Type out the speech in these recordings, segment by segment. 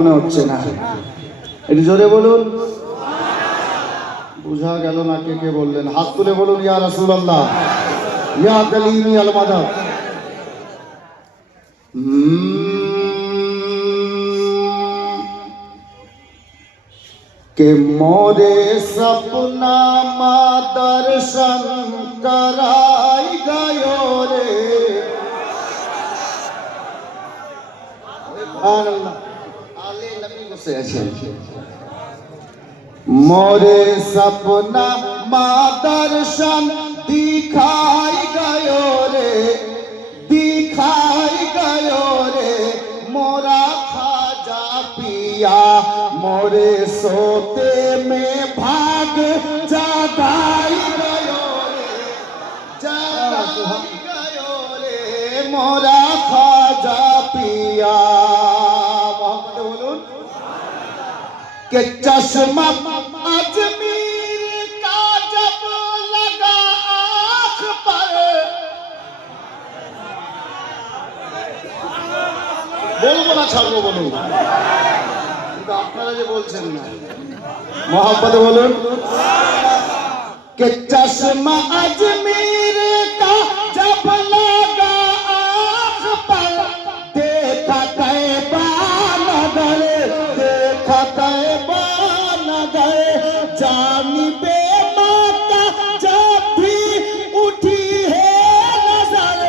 মনে হচ্ছে না, একটু জোরে বলুন। বুঝা গেল না কে কে বললেন? হাত তুলে বলুন ইয়া রাসূলুল্লাহ, ইয়া কালিমি আল মাদাদ। के मोरे सपना मा दर्शन कराई गयो रे। आले नबी से ऐसे मोरे सपना मा दर्शन दिखाई गयो रे, दिखाई गयो रे। मोरा खाजा पिया मोरे सोते में भाग जगाई गयो रे, जगाई गयो रे। मोरा खाजा पिया बोलून के चश्मा अजमीर का जब लगा आँख पर, বলবো না ছাড়বো বলুন, কিন্তু আপনারা যে বলছেন না মোহাম্মদে বলুন। के चश्मा अजमीर का जब लगा आँख पर, देखा तैबा नगर, देखा तैबा नगर। जानिबे माता जब भी उठी है नजर,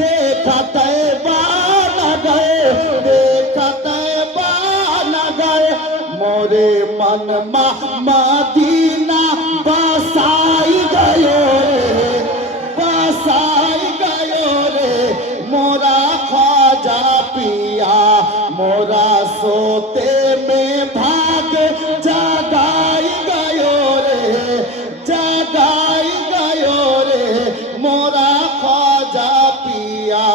देखा तैबा नगर, देखा तैबा नगर। मोरे मन मा मदीना बसाई गयो रे, बसाई गयो रे। मोरा ख्वाजा पिया मोरा सोते में भाग जगाई गयो रे, जगाई गयो रे। मोरा ख्वाजा पिया।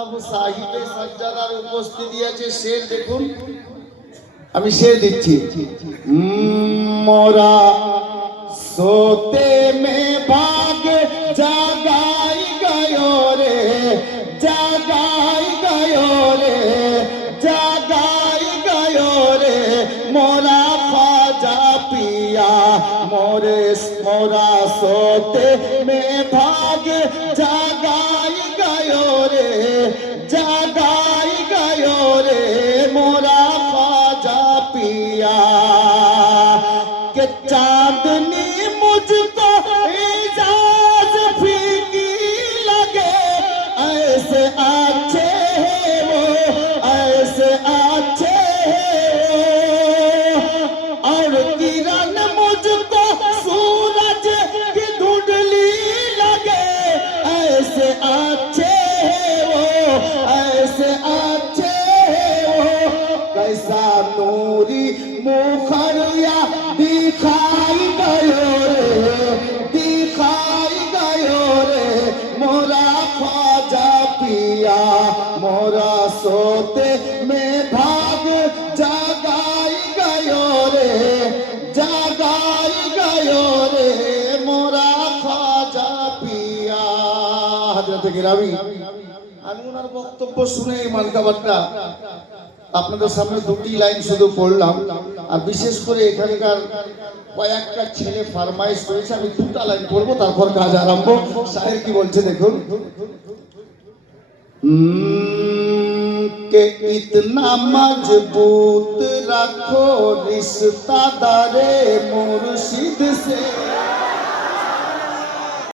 अब साहिबे सज्जादार उपस्थिति আছে, শের দেখুন, আমি শের দিচ্ছি। मोरा सोते में भाग जगाई गयो रे, जगाई गयो रे, जगाई गयो रे। मोरा ख्वाजा पिया मोरे मोरा सोते में भाग जगाई गयो रे, जगाई गयो रे। मोरा ख्वाजा पिया के चांदनी मुझको इजाज फीकी लगे, ऐसे अच्छे हैं वो, ऐसे अच्छे हैं वो। और किरण मुझको सूरज की धुंधली लगे, ऐसे अच्छे हैं वो, ऐसे अच्छे हैं वो। कैसा नूरी मुखरिया दिखाई गयो रे, दिखाई गयो रे। मोरा ख्वाजा पिया मोरा सोते में भाग जगाई गयो रे, जगाई गयो रे। मोरा ख्वाजा पिया। হযরত গিরামি, আমি ওনার বক্তব্য শুনে এই মানকাবারটা আপনাদের সামনে দুটি লাইন শুধু পড়লাম, আর বিশেষ করে এখানকার কয়েকটা ছেলে ফরমাইশ করেছে, আমি দুটো লাইন পড়বো, তারপর কাজ আরম্ভ। শায়ের কি বলছে দেখুন। के इतना मजबूत रखो रिश्ता दारे मुर्शिद से,